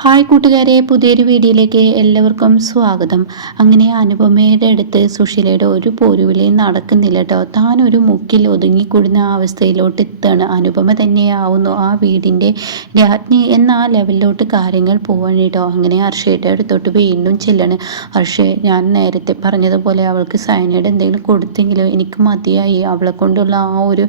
Hi കൂട്ടുകാരെ പുതിയൊരു വീഡിയോയിലേക്ക് എല്ലാവർക്കും സ്വാഗതം. അങ്ങനെ അനുപമയുടെ അടുത്ത് സുശീലയുടെ ഒരു പോരുവിളിയും നടക്കുന്നില്ല കേട്ടോ. താൻ ഒരു മുക്കിൽ ഒതുങ്ങിക്കൂടുന്ന അവസ്ഥയിലോട്ട് എത്താണ് അനുപമ തന്നെയാവുന്നു ആ വീടിന്റെ രാജ്ഞി എന്ന ആ ലെവലിലോട്ട് കാര്യങ്ങൾ പോവാണ് കേട്ടോ. അങ്ങനെ ഹർഷയുടെ അടുത്തോട്ട് വീണ്ടും ചെല്ലാണ്. ഹർഷേ ഞാൻ നേരത്തെ പറഞ്ഞതുപോലെ അവൾക്ക് സൈനയുടെ എന്തെങ്കിലും കൊടുത്തെങ്കിലും? എനിക്ക് മതിയായി. അവളെ കൊണ്ടുള്ള ആ ഒരു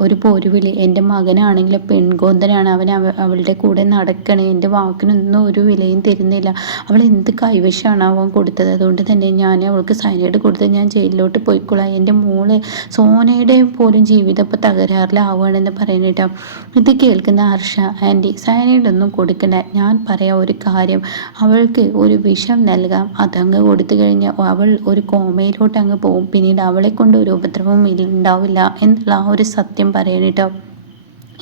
ഒരു പോരുവിളി. എന്റെ മകനാണെങ്കിൽ പെൺകോന്തനാണ്. അവൻ അവളുടെ കൂടെ നടക്കണേ. എന്റെ വാക്കിനൊന്നും ഒരു വിലയും തരുന്നില്ല. അവൾ എന്ത് കൈവശമാണ് അവൻ കൊടുത്തത്. അതുകൊണ്ട് തന്നെ ഞാൻ അവൾക്ക് സൈനൈഡ് കൊടുത്ത് ഞാൻ ജയിലിലോട്ട് പോയിക്കൊള്ളാം എന്റെ മോൾ സോനയുടെ പോലും ജീവിതം ഇപ്പോൾ തകരാറിലാവുകയാണെന്ന് പറയുന്നിട്ടോ ഇത് കേൾക്കുന്ന ഹർഷ ആന്റി സൈനൈഡ് ഒന്നും കൊടുക്കണ്ട. ഞാൻ പറയാം ഒരു കാര്യം. അവൾക്ക് ഒരു വിഷം നൽകാം. അതങ്ങ് കൊടുത്തു കഴിഞ്ഞാൽ അവൾ ഒരു കോമയിലോട്ട് അങ്ങ് പോകും. പിന്നീട് അവളെ കൊണ്ട് ഒരു ഉപദ്രവം ഉണ്ടാവില്ല എന്നുള്ള ആ ഒരു സത്യം പറയണിട്ടോ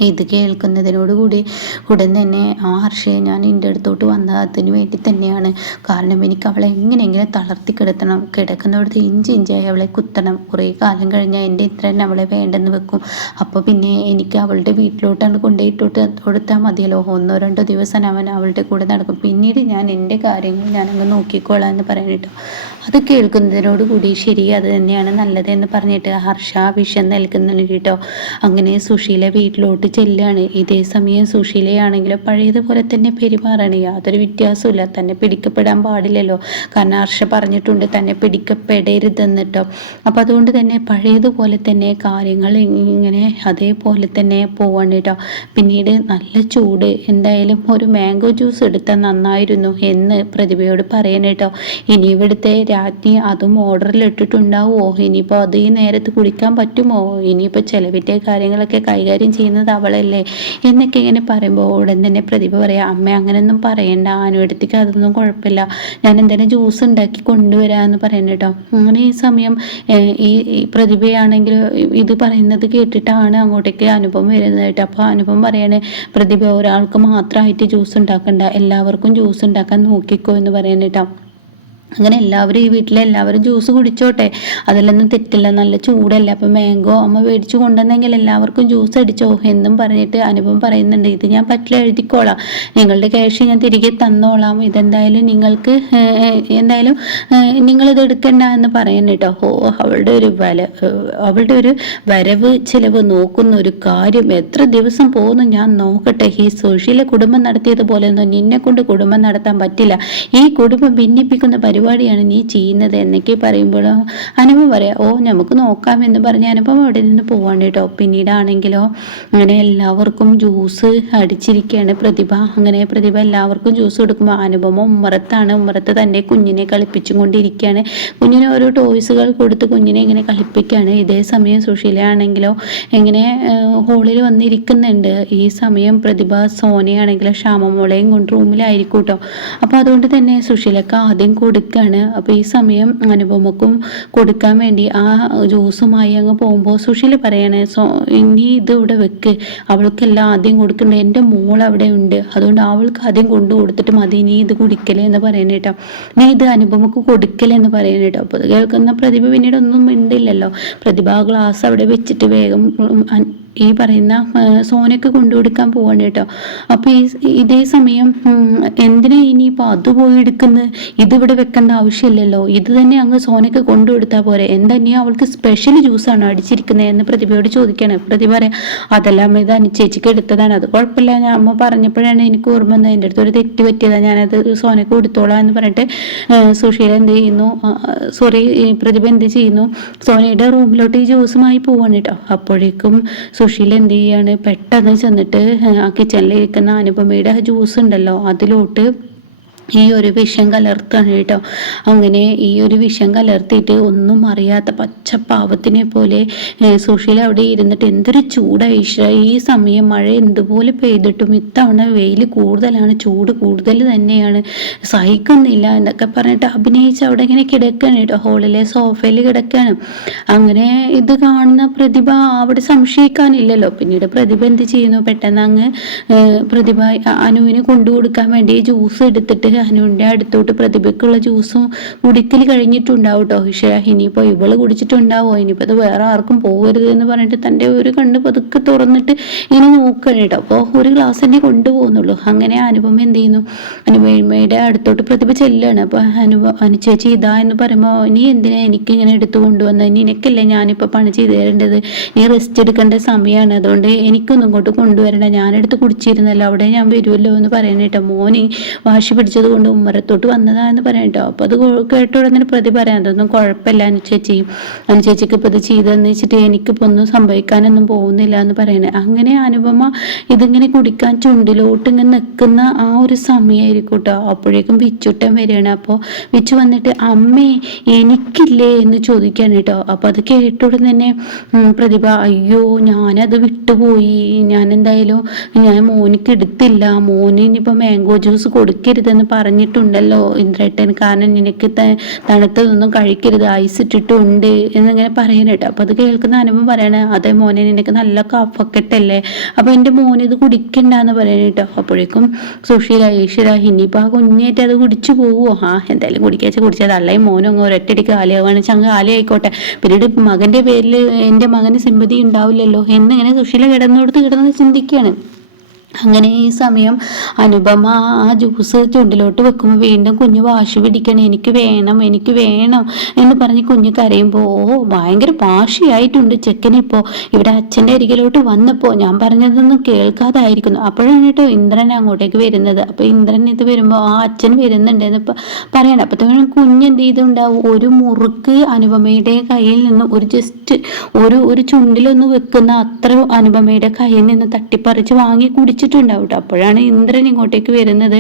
ഇത് കേൾക്കുന്നതിനോടുകൂടി ഉടൻ തന്നെ ആ ഹർഷയെ ഞാൻ എന്റെ അടുത്തോട്ട് വന്നതിന് വേണ്ടി തന്നെയാണ്. കാരണം എനിക്ക് അവളെ എങ്ങനെയെങ്കിലും തളർത്തി കിടത്തണം. കിടക്കുന്നിടത്ത് ഇഞ്ചി ഇഞ്ചായി അവളെ കുത്തണം. കുറേ കാലം കഴിഞ്ഞാൽ എന്റെ ഇത്രൻ അവളെ വേണ്ടെന്ന് വെക്കും. അപ്പോൾ പിന്നെ എനിക്ക് അവളുടെ വീട്ടിലോട്ടാണ് കൊണ്ടുപോയിട്ടോട്ട് കൊടുത്താൽ മതിയല്ലോ. ഒന്നോ രണ്ടോ ദിവസം അവൻ അവളുടെ കൂടെ നടക്കും. പിന്നീട് ഞാൻ എന്റെ കാര്യങ്ങൾ ഞാനങ്ങ് നോക്കിക്കോളാം എന്ന് പറയാനിട്ടോ അത് കേൾക്കുന്നതിനോട് കൂടി ശരി അത് തന്നെയാണ് നല്ലത് എന്ന് പറഞ്ഞിട്ട് ഹർഷ വിഷം നൽകുന്നുണ്ട് കേട്ടോ. അങ്ങനെ സുശീല വീട്ടിലോട്ട് ചെല്ലുകയാണ് ഇതേ സമയം സുശീലയാണെങ്കിലും പഴയതുപോലെ തന്നെ പെരുമാറാണ്. യാതൊരു വ്യത്യാസമില്ല തന്നെ പിടിക്കപ്പെടാൻ പാടില്ലല്ലോ. കാരണം ഹർഷ പറഞ്ഞിട്ടുണ്ട് തന്നെ പിടിക്കപ്പെടരുതെന്ന് കേട്ടോ അപ്പോൾ അതുകൊണ്ട് തന്നെ പഴയതുപോലെ തന്നെ കാര്യങ്ങൾ ഇങ്ങനെ അതേപോലെ തന്നെ പോവാണ് കേട്ടോ. പിന്നീട് നല്ല ചൂട്. എന്തായാലും ഒരു മാംഗോ ജ്യൂസ് എടുത്താൽ നന്നായിരുന്നു എന്ന് പ്രതിഭയോട് പറയണം കേട്ടോ. ഇനി ഇവിടുത്തെ രാജ്ഞി അതും ഓർഡറിൽ ഇട്ടിട്ടുണ്ടാവുമോ ഇനിയിപ്പോൾ അത് ഈ നേരത്ത് കുടിക്കാൻ പറ്റുമോ? ഇനിയിപ്പോൾ ചിലവിന്റെ കാര്യങ്ങളൊക്കെ കൈകാര്യം ചെയ്യുന്നത് അവളല്ലേ? എന്നൊക്കെ ഇങ്ങനെ പറയുമ്പോൾ ഉടൻ തന്നെ പ്രതിഭ പറയാം അമ്മ അങ്ങനെയൊന്നും പറയണ്ട. അനുവടത്തേക്ക് അതൊന്നും കുഴപ്പമില്ല. ഞാൻ എന്തായാലും ജ്യൂസ് ഉണ്ടാക്കി കൊണ്ടുവരാമെന്ന് പറയുന്നത് കേട്ടോ അങ്ങനെ ഈ സമയം ഈ പ്രതിഭയാണെങ്കിൽ ഇത് പറയുന്നത് കേട്ടിട്ടാണ് അങ്ങോട്ടേക്ക് അനുഭവം വരുന്നത് കേട്ടോ. അപ്പോൾ അനുഭവം പറയണേ പ്രതിഭ ഒരാൾക്ക് മാത്രമായിട്ട് ജ്യൂസ് ഉണ്ടാക്കണ്ട. എല്ലാവർക്കും ജ്യൂസ് ഉണ്ടാക്കാൻ നോക്കിക്കോ എന്ന് പറയുന്നത് കേട്ടോ അങ്ങനെ എല്ലാവരും ഈ വീട്ടിലെ എല്ലാവരും ജ്യൂസ് കുടിച്ചോട്ടെ. അതിലൊന്നും തെറ്റില്ല നല്ല ചൂടല്ല. അപ്പം മാംഗോ അമ്മ മേടിച്ചു കൊണ്ടുവന്നെങ്കിൽ എല്ലാവർക്കും ജ്യൂസ് അടിച്ചോ എന്നും പറഞ്ഞിട്ട് അനുഭവം പറയുന്നുണ്ട്. ഇത് ഞാൻ പറ്റില്ല എഴുതിക്കോളാം. നിങ്ങളുടെ ക്യാഷ് ഞാൻ തിരികെ തന്നോളാം. ഇതെന്തായാലും നിങ്ങൾക്ക് എന്തായാലും നിങ്ങളിത് എടുക്കണ്ട എന്ന് പറയുന്നു കേട്ടോ. ഓ അവളുടെ ഒരു വല അവളുടെ ഒരു വരവ് ചിലവ് നോക്കുന്ന ഒരു കാര്യം. എത്ര ദിവസം പോകുന്നു ഞാൻ നോക്കട്ടെ. ഈ സോഷ്യലെ കുടുംബം നടത്തിയതുപോലെ ഒന്നും നിന്നെ കൊണ്ട് കുടുംബം നടത്താൻ പറ്റില്ല. ഈ കുടുംബം ഭിന്നിപ്പിക്കുന്ന പരിപാടിയാണ് നീ ചെയ്യുന്നത് എന്നൊക്കെ പറയുമ്പോൾ അനുപം പറയാം ഓ നമുക്ക് നോക്കാം എന്ന് പറഞ്ഞ് അനുപം അവിടെ നിന്ന് പോവാണ്ട് കേട്ടോ. പിന്നീടാണെങ്കിലോ അങ്ങനെ എല്ലാവർക്കും ജ്യൂസ് അടിച്ചിരിക്കുകയാണ് പ്രതിഭ. അങ്ങനെ പ്രതിഭ എല്ലാവർക്കും ജ്യൂസ് കൊടുക്കുമ്പോൾ അനുപമ ഉമ്മറത്താണ്. ഉമ്മറത്ത് തന്നെ കുഞ്ഞിനെ കളിപ്പിച്ചും കൊണ്ടിരിക്കുകയാണ്. കുഞ്ഞിന് ഓരോ ടോയ്സുകൾ കൊടുത്ത് കുഞ്ഞിനെ ഇങ്ങനെ കളിപ്പിക്കുകയാണ്. ഇതേ സമയം സുശീലയാണെങ്കിലോ ഇങ്ങനെ ഹോളിൽ വന്നിരിക്കുന്നുണ്ട്. ഈ സമയം പ്രതിഭ സോനയാണെങ്കിലോ ശ്യാമമോളയും കൊണ്ട് റൂമിലായിരിക്കും കേട്ടോ. അപ്പോൾ അതുകൊണ്ട് തന്നെ സുശീലക്ക് ആദ്യം കൊടുക്കുക നിൽക്കുകയാണ് അപ്പോൾ ഈ സമയം അനുപമക്കും കൊടുക്കാൻ വേണ്ടി ആ ജ്യൂസുമായി അങ്ങ് പോകുമ്പോൾ സുശീല പറയണേ സോ ഇനി ഇത് ഇവിടെ വെക്ക്. അവൾക്കെല്ലാം ആദ്യം കൊടുക്കണ്ട. എന്റെ മോൾ അവിടെ ഉണ്ട്. അതുകൊണ്ട് അവൾക്ക് ആദ്യം കൊണ്ടു കൊടുത്തിട്ട് മതി. നീ ഇത് കുടിക്കലേ എന്ന് പറയുന്നത് നീ ഇത് അനുപമക്ക് കൊടുക്കലേ എന്ന് പറയുന്നത് അപ്പോൾ കേൾക്കുന്ന പ്രതിഭ പിന്നീട് ഒന്നും മിണ്ടില്ലല്ലോ. പ്രതിഭ ഗ്ലാസ് അവിടെ വെച്ചിട്ട് വേഗം ഈ പറയുന്ന സോനക്ക് കൊണ്ടുകൊടുക്കാൻ പോവാണ് കേട്ടോ. അപ്പോൾ ഈ ഇതേ സമയം എന്തിനാ ഇനിയിപ്പോൾ അത് പോയി എടുക്കുന്നത് ഇതിവിടെ വെക്കേണ്ട ആവശ്യമില്ലല്ലോ. ഇത് തന്നെ അങ്ങ് സോനക്ക് കൊണ്ടുകൊടുത്താൽ പോരെ. എന്തന്നെയോ അവൾക്ക് സ്പെഷ്യൽ ജ്യൂസാണ് അടിച്ചിരിക്കുന്നത് എന്ന് പ്രതിഭയോട് ചോദിക്കുകയാണ് പ്രതിഭ പറയാം അതെല്ലാം ഇത് ചേച്ചിക്ക് എടുത്തതാണ്. അത് കുഴപ്പമില്ല. ഞാൻ അമ്മ പറഞ്ഞപ്പോഴാണ് എനിക്ക് ഓർമ്മ വന്നത്. എന്റെ അടുത്ത് ഒരു തെറ്റ് പറ്റിയതാണ് ഞാനത് സോനക്ക് കൊടുത്തോളാം എന്ന് പറഞ്ഞിട്ട് സുഷീല എന്ത് ചെയ്യുന്നു? സോറി പ്രതിഭ എന്ത് ചെയ്യുന്നു? സോനയുടെ റൂമിലോട്ട് ഈ ജ്യൂസുമായി പോവാണ് കേട്ടോ. അപ്പോഴേക്കും സുശീൽ എന്ത് ചെയ്യാണ് പെട്ടെന്ന് ചെന്നിട്ട് ആ കിച്ചണിലിരിക്കുന്ന അനുപമയുടെ ജ്യൂസ് ഉണ്ടല്ലോ അതിലോട്ട് ഈ ഒരു വിഷം കലർത്താണ് കേട്ടോ. അങ്ങനെ ഈ ഒരു വിഷം കലർത്തിയിട്ട് ഒന്നും അറിയാത്ത പച്ചപ്പാവത്തിനെ പോലെ സുഷീൽ അവിടെ ഇരുന്നിട്ട് എന്തൊരു ചൂടായി ഈ സമയം മഴ എന്തുപോലെ പെയ്തിട്ടും ഇത്തവണ വെയിൽ കൂടുതലാണ് ചൂട് കൂടുതൽ തന്നെയാണ്. സഹിക്കുന്നില്ല എന്നൊക്കെ പറഞ്ഞിട്ട് അഭിനയിച്ച് അവിടെ ഇങ്ങനെ കിടക്കുകയാണ് കേട്ടോ ഹോളിലെ സോഫയിൽ കിടക്കുകയാണ്. അങ്ങനെ ഇത് കാണുന്ന പ്രതിഭ അവിടെ സംശയിക്കാനില്ലല്ലോ. പിന്നീട് പ്രതിഭ എന്ത് ചെയ്യുന്നു? പെട്ടെന്ന് അങ്ങ് പ്രതിഭ അനുവിന് കൊണ്ടു കൊടുക്കാൻ വേണ്ടി ജ്യൂസ് എടുത്തിട്ട് അനുവിന്റെ അടുത്തോട്ട് പ്രതിഭയ്ക്കുള്ള ജ്യൂസും കുടിക്കൽ കഴിഞ്ഞിട്ടുണ്ടാവും കേട്ടോ പക്ഷേ ഇനിയിപ്പോൾ ഇവൾ കുടിച്ചിട്ടുണ്ടാവോ? ഇനിയിപ്പോൾ അത് വേറെ ആർക്കും പോകരുത് എന്ന് പറഞ്ഞിട്ട് തന്റെ ഒരു കണ്ണ് പതുക്കെ തുറന്നിട്ട് ഇങ്ങനെ നോക്കണം കേട്ടോ അപ്പോൾ ഒരു ഗ്ലാസ് തന്നെ കൊണ്ടുപോകുന്നുള്ളൂ. അങ്ങനെ അനുപമ എന്ത് ചെയ്യുന്നു? അനുപമയുടെ അടുത്തോട്ട് പ്രതിഭ ചെല്ലാണ്. അപ്പോൾ അനുപ അനുചേച്ചി ഇതാ എന്ന് പറയുമ്പോൾ നീ എന്തിനാ എനിക്ക് ഇങ്ങനെ എടുത്തു കൊണ്ടുവന്നത് നിനക്കല്ലേ ഞാനിപ്പോൾ പണി ചെയ്ത് തരേണ്ടത്? നീ റെസ്റ്റ് എടുക്കേണ്ട സമയമാണ് അതുകൊണ്ട് എനിക്കൊന്നും ഇങ്ങോട്ട് കൊണ്ടുവരണ്ട. ഞാനെടുത്ത് കുടിച്ചിരുന്നല്ലോ. അവിടെ ഞാൻ വരുമല്ലോ എന്ന് പറയണേട്ടോ മോന് വാശി പിടിച്ചത് കൊണ്ട് ഉമ്മറത്തോട്ട് വന്നതാണെന്ന് പറയാം കേട്ടോ അപ്പോൾ അത് കേട്ട ഉടനെ പ്രതി പറയാം. അതൊന്നും കുഴപ്പമില്ല. അനുചേച്ചി അനുചേച്ചിക്ക് ഇപ്പൊ ഇത് ചെയ്തതെന്ന് വെച്ചിട്ട് എനിക്കിപ്പോൾ ഒന്നും സംഭവിക്കാനൊന്നും പോകുന്നില്ല എന്ന് പറയണേ. അങ്ങനെ അനുപമ ഇതിങ്ങനെ കുടിക്കാൻ ചുണ്ടിലോട്ട് ഇങ്ങനെ നിൽക്കുന്ന ആ ഒരു സമയമായിരിക്കും കേട്ടോ അപ്പോഴേക്കും വിച്ചുട്ടൻ വരികയാണ്. അപ്പോൾ വിച്ചു വന്നിട്ട് അമ്മേ എനിക്കില്ലേ? എന്ന് ചോദിക്കാണ് കേട്ടോ. അപ്പോൾ അത് കേട്ട ഉടൻ തന്നെ പ്രതിഭ അയ്യോ ഞാനത് വിട്ടുപോയി. ഞാൻ എന്തായാലും ഞാൻ മോനിക്ക് എടുത്തില്ല മോന് ഇനിയിപ്പോൾ മാംഗോ ജ്യൂസ് കൊടുക്കരുതെന്ന് പറഞ്ഞിട്ടുണ്ടല്ലോ ഇന്ദ്രേട്ടൻ കാരണം നിനക്ക് തണുത്തതൊന്നും കഴിക്കരുത് ഐസ് ഇട്ടിട്ടുണ്ട് എന്നിങ്ങനെ പറയണ കേട്ടോ. അപ്പോൾ അത് കേൾക്കുന്ന അനുഭവം പറയണേ അതെ മോനെ നിനക്ക് നല്ല കഫക്കെട്ടല്ലേ? അപ്പോൾ എന്റെ മോൻ ഇത് കുടിക്കണ്ടെന്ന് പറയണ കേട്ടോ. അപ്പോഴേക്കും സുഷീല ഈശ്വര ഇനിയിപ്പോൾ ആ കുഞ്ഞേറ്റ് അത് കുടിച്ചു പോവോ? ആ എന്തായാലും കുടിക്കാച്ച കുടിച്ചത് അല്ലെങ്കിൽ മോനും അങ്ങ് ഒരൊറ്റടിക്ക് കാലിയാവാണ്. ചങ്ങ കാലിയായിക്കോട്ടെ. പിന്നീട് മകന്റെ പേരിൽ എന്റെ മകന് സിമ്പതി ഉണ്ടാവില്ലല്ലോ എന്നിങ്ങനെ സുഷീല കിടന്നിടത്ത് കിടന്ന് ചിന്തിക്കുകയാണ് അങ്ങനെ ഈ സമയം അനുപമ ആ ജ്യൂസ് ചുണ്ടിലോട്ട് വെക്കുമ്പോൾ വീണ്ടും കുഞ്ഞ് വാശി പിടിക്കണം എനിക്ക് വേണം എനിക്ക് വേണം എന്ന് പറഞ്ഞ് കുഞ്ഞ് കരയുമ്പോൾ ഓ ഭയങ്കര വാശിയായിട്ടുണ്ട് ചെക്കനിപ്പോൾ ഇവിടെ അച്ഛന്റെ അരികിലോട്ട് വന്നപ്പോൾ ഞാൻ പറഞ്ഞതൊന്നും കേൾക്കാതായിരിക്കുന്നു. അപ്പോഴാണ് കേട്ടോ ഇന്ദ്രൻ അങ്ങോട്ടേക്ക് വരുന്നത്. അപ്പോൾ ഇന്ദ്രൻ ഇത് വരുമ്പോൾ ആ അച്ഛൻ വരുന്നുണ്ട് എന്ന് പറയണം. അപ്പോഴത്തേക്കും കുഞ്ഞ് എന്ത് ചെയ്തുണ്ടാവും? ഒരു മുറുക്ക് അനുപമയുടെ കയ്യിൽ നിന്ന് ഒരു ജസ്റ്റ് ഒരു ഒരു ചുണ്ടിലൊന്ന് വെക്കുന്ന അത്ര അനുപമയുടെ കയ്യിൽ നിന്ന് തട്ടിപ്പറിച്ച് വാങ്ങി കുടിച്ചിട്ടുണ്ടാവും കേട്ടോ അപ്പോഴാണ് ഇന്ദ്രൻ ഇങ്ങോട്ടേക്ക് വരുന്നത്.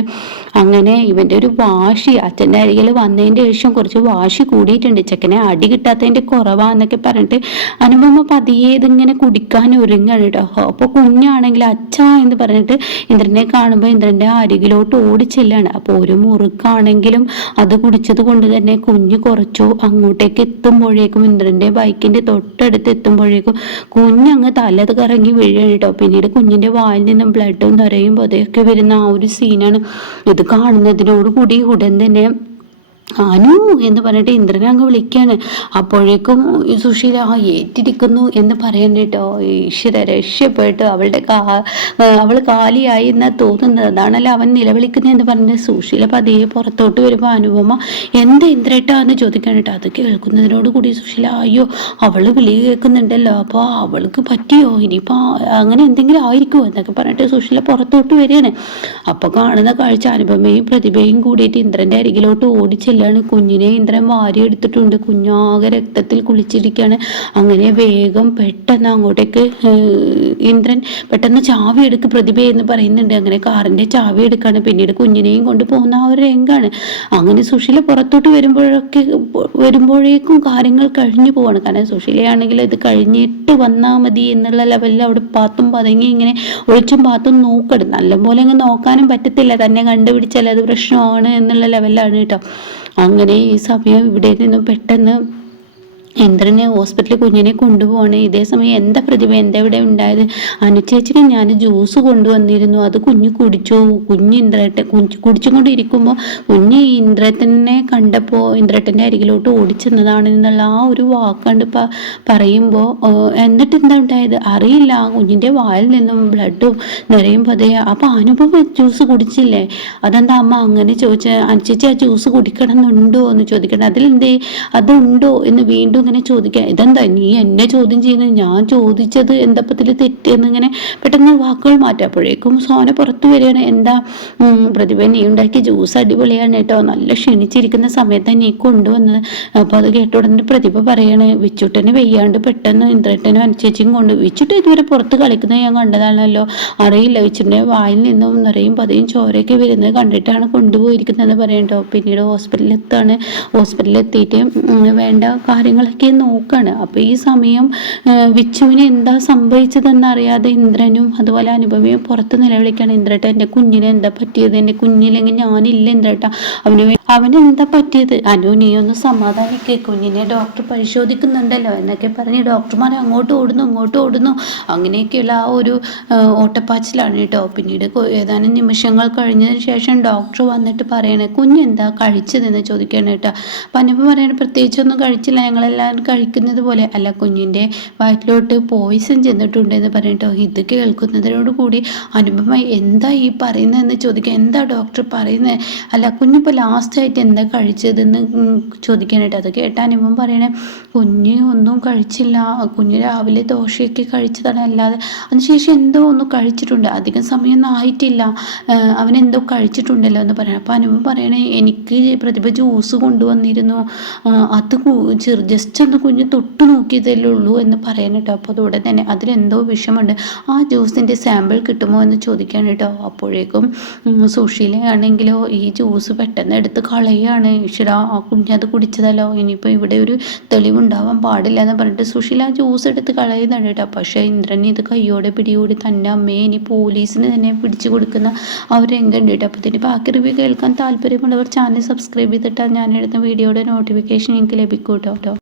അങ്ങനെ ഇവന്റെ ഒരു വാശി അച്ഛന്റെ അരികിൽ വന്നതിന്റെ ശേഷം കുറച്ച് വാശി കൂടിയിട്ടുണ്ട്. ചെക്കനെ അടി കിട്ടാത്തതിന്റെ കുറവാന്നൊക്കെ പറഞ്ഞിട്ട് അനുപമ പതിയെ ഇതിങ്ങനെ കുടിക്കാൻ ഒരുങ്ങാണ് കേട്ടോ. അപ്പോൾ കുഞ്ഞാണെങ്കിൽ അച്ഛ എന്ന് പറഞ്ഞിട്ട് ഇന്ദ്രനെ കാണുമ്പോൾ ഇന്ദ്രന്റെ അരികിലോട്ട് ഓടിച്ചെല്ലാണ് അപ്പോൾ ഒരു മുറുക്കാണെങ്കിലും അത് കുടിച്ചത് കൊണ്ട് തന്നെ കുഞ്ഞ് കുറച്ചു അങ്ങോട്ടേക്ക് എത്തുമ്പോഴേക്കും ഇന്ദ്രന്റെ ബൈക്കിന്റെ തൊട്ടടുത്ത് എത്തുമ്പോഴേക്കും കുഞ്ഞങ്ങ് തലത് കറങ്ങി വീഴാണ് കേട്ടോ. പിന്നീട് കുഞ്ഞിന്റെ വായിൽ നിന്നും ബ്ലഡും നിറയും പൊതയൊക്കെ വരുന്ന ആ ഒരു സീനാണ് ഇത് കാണുന്നതിനോട് കൂടി ഉടൻ തന്നെ അനു എന്ന് പറഞ്ഞിട്ട് ഇന്ദ്രനെ അങ്ങ് വിളിക്കാണ്. അപ്പോഴേക്കും സുശീല ആ ഏറ്റിരിക്കുന്നു എന്ന് പറയാൻ കേട്ടോ ഈശ്വര രക്ഷപ്പെട്ട്. അവളുടെ കാ അവൾ കാലിയായി എന്നാ തോന്നുന്നത്. അതാണല്ലോ അവൻ നിലവിളിക്കുന്നതെന്ന് പറഞ്ഞ് സുശീല പതിയെ പുറത്തോട്ട് വരുമ്പോൾ അനുപമ എന്ത് ഇന്ദ്രേട്ടാന്ന് ചോദിക്കാൻ കേട്ടോ അത് കേൾക്കുന്നതിനോട് കൂടി സുശീല അയ്യോ അവൾ വിളി കേൾക്കുന്നുണ്ടല്ലോ. അപ്പോൾ അവൾക്ക് പറ്റിയോ? ഇനിയിപ്പോൾ അങ്ങനെ എന്തെങ്കിലും ആയിരിക്കുമോ എന്നൊക്കെ പറഞ്ഞിട്ട് സുശീല പുറത്തോട്ട് വരികയാണ്. അപ്പോൾ കാണുന്ന കാഴ്ച അനുപമയും പ്രതിഭയും കൂടിയിട്ട് ഇന്ദ്രന്റെ അരികിലോട്ട് ഓടിച്ചെല്ലാണ് കുഞ്ഞിനെ ഇന്ദ്രൻ വാരി എടുത്തിട്ടുണ്ട്. കുഞ്ഞാകെ രക്തത്തിൽ കുളിച്ചിരിക്കുകയാണ്. അങ്ങനെ വേഗം പെട്ടെന്ന് അങ്ങോട്ടേക്ക് ഇന്ദ്രൻ പെട്ടെന്ന് ചാവി എടുക്ക് പ്രതിഭ എന്ന് പറയുന്നുണ്ട്. അങ്ങനെ കാറിന്റെ ചാവി എടുക്കാണ്. പിന്നീട് കുഞ്ഞിനെയും കൊണ്ട് പോകുന്ന ആ ഒരു രംഗാണ്. അങ്ങനെ സുശീല പുറത്തോട്ട് വരുമ്പോഴൊക്കെ വരുമ്പോഴേക്കും കാര്യങ്ങൾ കഴിഞ്ഞു പോവാണ്. കാരണം സുശീലയാണെങ്കിൽ ഇത് കഴിഞ്ഞിട്ട് വന്നാൽ മതി എന്നുള്ള ലെവലിൽ അവിടെ പാത്തും പതങ്ങി ഇങ്ങനെ ഒളിച്ചും പാത്തും നോക്കണം. നല്ലപോലെ അങ്ങ് നോക്കാനും പറ്റത്തില്ല. തന്നെ കണ്ടുപിടിച്ചാൽ അത് പ്രശ്നമാണ് എന്നുള്ള ലെവലാണ് കേട്ടോ. അങ്ങനെ ഈ സമയം ഇവിടെ നിന്നും പെട്ടെന്ന് ഇന്ദ്രനെ ഹോസ്പിറ്റലിൽ കുഞ്ഞിനെ കൊണ്ടുപോകണേ ഇതേ സമയം എന്താ പ്രതിഭ? എന്താ ഇവിടെ ഉണ്ടായത്? അനുചേച്ചിന് ഞാൻ ജ്യൂസ് കൊണ്ടുവന്നിരുന്നു. അത് കുഞ്ഞ് കുടിച്ചു. കുഞ്ഞ് ഇന്ദ്രേട്ടൻ കുഞ്ഞ് കുടിച്ചുകൊണ്ടിരിക്കുമ്പോൾ കുഞ്ഞ് ഇന്ദ്രേട്ടനെ കണ്ടപ്പോൾ ഇന്ദ്രേട്ടന്റെ അരികിലോട്ട് ഓടിച്ചെന്നതാണ് എന്നുള്ള ആ ഒരു വാക്കണ്ട് പറയുമ്പോൾ എന്നിട്ട് എന്താ ഉണ്ടായത്? അറിയില്ല. കുഞ്ഞിന്റെ വായിൽ നിന്നും ബ്ലഡും നിറയുമ്പോൾ അതേ അപ്പോൾ അനുഭവം ജ്യൂസ് കുടിച്ചില്ലേ? അതെന്താ അമ്മ അങ്ങനെ ചോദിച്ച? അനുചേച്ചി ആ ജ്യൂസ് കുടിക്കണം എന്നുണ്ടോ എന്ന് ചോദിക്കണം. അതിലെന്തേ? അതുണ്ടോ എന്ന് വീണ്ടും ഇങ്ങനെ ചോദിക്കുക ഇതെന്താ നീ എന്നെ ചോദ്യം ചെയ്യുന്നത് ഞാൻ ചോദിച്ചത് എന്തപ്പത്തിൽ തെറ്റിയെന്ന് ഇങ്ങനെ പെട്ടെന്ന് വാക്കുകൾ മാറ്റാം. അപ്പോഴേക്കും സോന പുറത്തു വരികയാണ്. എന്താ പ്രതിഭ നീ ഉണ്ടാക്കിയ ജ്യൂസ് അടിപൊളിയാണ് കേട്ടോ. നല്ല ക്ഷണിച്ചിരിക്കുന്ന സമയത്ത് നീ കൊണ്ടുവന്നത്. അപ്പോൾ അത് കേട്ട ഉടനെ പ്രതിഭ പറയാണ് വിച്ചുട്ടന് വെയ്യാണ്ട് പെട്ടെന്ന് ഇന്ദ്രട്ടനും അനുചേച്ചിയും കൊണ്ട് വിച്ചുട്ട് ഇതുവരെ പുറത്ത് കളിക്കുന്നത് ഞാൻ കണ്ടതാണല്ലോ. അറിയില്ല വിച്ചുട്ടിന്റെ വായിൽ നിന്നും നിറയും പതിയും ചോരയൊക്കെ വരുന്നത് കണ്ടിട്ടാണ് കൊണ്ടുപോയിരിക്കുന്നത് പറയണ്ടോ പിന്നീട് ഹോസ്പിറ്റലിൽ എത്താണ്? ഹോസ്പിറ്റലിൽ എത്തിയിട്ട് വേണ്ട കാര്യങ്ങൾ കാര്യങ്ങളൊക്കെ നോക്കാണ്. അപ്പോൾ ഈ സമയം വിച്ചുവിന് എന്താ സംഭവിച്ചതെന്നറിയാതെ ഇന്ദ്രനും അതുപോലെ അനുപമയും പുറത്ത് നിലവിളിക്കാണ്. ഇന്ദ്രട്ട എന്റെ കുഞ്ഞിന് എന്താ പറ്റിയത്? എന്റെ കുഞ്ഞില്ലെങ്കിൽ ഞാനില്ല ഇന്ദ്രട്ട. അവന് അവന് എന്താ പറ്റിയത്? അനു നീ ഒന്ന് സമാധാനിക്കേ. കുഞ്ഞിനെ ഡോക്ടർ പരിശോധിക്കുന്നുണ്ടല്ലോ എന്നൊക്കെ പറഞ്ഞ് ഡോക്ടർമാരെ അങ്ങോട്ട് ഓടുന്നു ഇങ്ങോട്ട് ഓടുന്നു. അങ്ങനെയൊക്കെയുള്ള ആ ഒരു ഓട്ടപ്പാച്ചിലാണ് കേട്ടോ. പിന്നീട് ഏതാനും നിമിഷങ്ങൾ കഴിഞ്ഞതിന് ശേഷം ഡോക്ടർ വന്നിട്ട് പറയണേ കുഞ്ഞെന്താ കഴിച്ചതെന്ന് ചോദിക്കണം കേട്ടോ. അപ്പം അനുപ പറയണ പ്രത്യേകിച്ചൊന്നും കഴിച്ചില്ല. ഞങ്ങളെല്ലാവരും കഴിക്കുന്നത് പോലെ അല്ല കുഞ്ഞിന്റെ വയറ്റിലോട്ട് പോയിസൺ ചെന്നിട്ടുണ്ടെന്ന് പറഞ്ഞിട്ട് ഇത് കേൾക്കുന്നതിനോട് കൂടി അനുപമ എന്താ ഈ പറയുന്നതെന്ന് ചോദിക്കുക എന്താ ഡോക്ടർ പറയുന്നത് അല്ല കുഞ്ഞിപ്പോൾ ലാസ്റ്റായിട്ട് എന്താ കഴിച്ചതെന്ന് ചോദിക്കാനായിട്ട് അത് കേട്ട അനുപമ പറയണേ കുഞ്ഞ് ഒന്നും കഴിച്ചില്ല കുഞ്ഞ് രാവിലെ ദോശയൊക്കെ കഴിച്ചതാണ് അല്ലാതെ അതിനുശേഷം എന്തോ ഒന്ന് കഴിച്ചിട്ടുണ്ട് അധികം സമയമൊന്നും ആയിട്ടില്ല അവനെന്തോ കഴിച്ചിട്ടുണ്ടല്ലോ എന്ന് പറയണം. അപ്പോൾ അനുപമ പറയണേ എനിക്ക് പ്രതിഭ ജ്യൂസ് കൊണ്ടുവന്നിരുന്നു അത് ചെറു ജസ്റ്റ് ഒന്ന് കുഞ്ഞ് തൊട്ട് നോക്കിയതല്ലേ ഉള്ളൂ എന്ന് പറയാൻ കേട്ടോ. അപ്പോൾ അതോടെ തന്നെ അതിലെന്തോ വിഷമുണ്ട് ആ ജ്യൂസിന്റെ സാമ്പിൾ കിട്ടുമോ എന്ന് ചോദിക്കാൻ കേട്ടോ. അപ്പോഴേക്കും സുഷീലയാണെങ്കിലോ ഈ ജ്യൂസ് പെട്ടെന്ന് എടുത്ത് കളയാണ് ഈശ്വര ആ അത് കുടിച്ചതല്ലോ. ഇനിയിപ്പോൾ ഇവിടെ ഒരു തെളിവുണ്ടാവാൻ പാടില്ല എന്ന് പറഞ്ഞിട്ട് സുശീല ആ ജ്യൂസ് എടുത്ത് കളയുന്നുണ്ട് കേട്ടോ. പക്ഷേ ഇന്ദ്രൻ ഇത് കയ്യോടെ പിടികൂടി തന്നെ അമ്മയെ ഇനി പോലീസിന് തന്നെ പിടിച്ചു കൊടുക്കുന്ന ആ ഒരു രംഗം കേട്ടോ. അപ്പോൾ ഇതിന്റെ ബാക്കി റിവ്യൂ കേൾക്കാൻ താല്പര്യമുള്ളവർ ചാനൽ സബ്സ്ക്രൈബ് ചെയ്തിട്ടാണ് ഞാൻ എടുത്ത വീഡിയോയുടെ നോട്ടിഫിക്കേഷൻ എനിക്ക് ലഭിക്കും കേട്ടോ.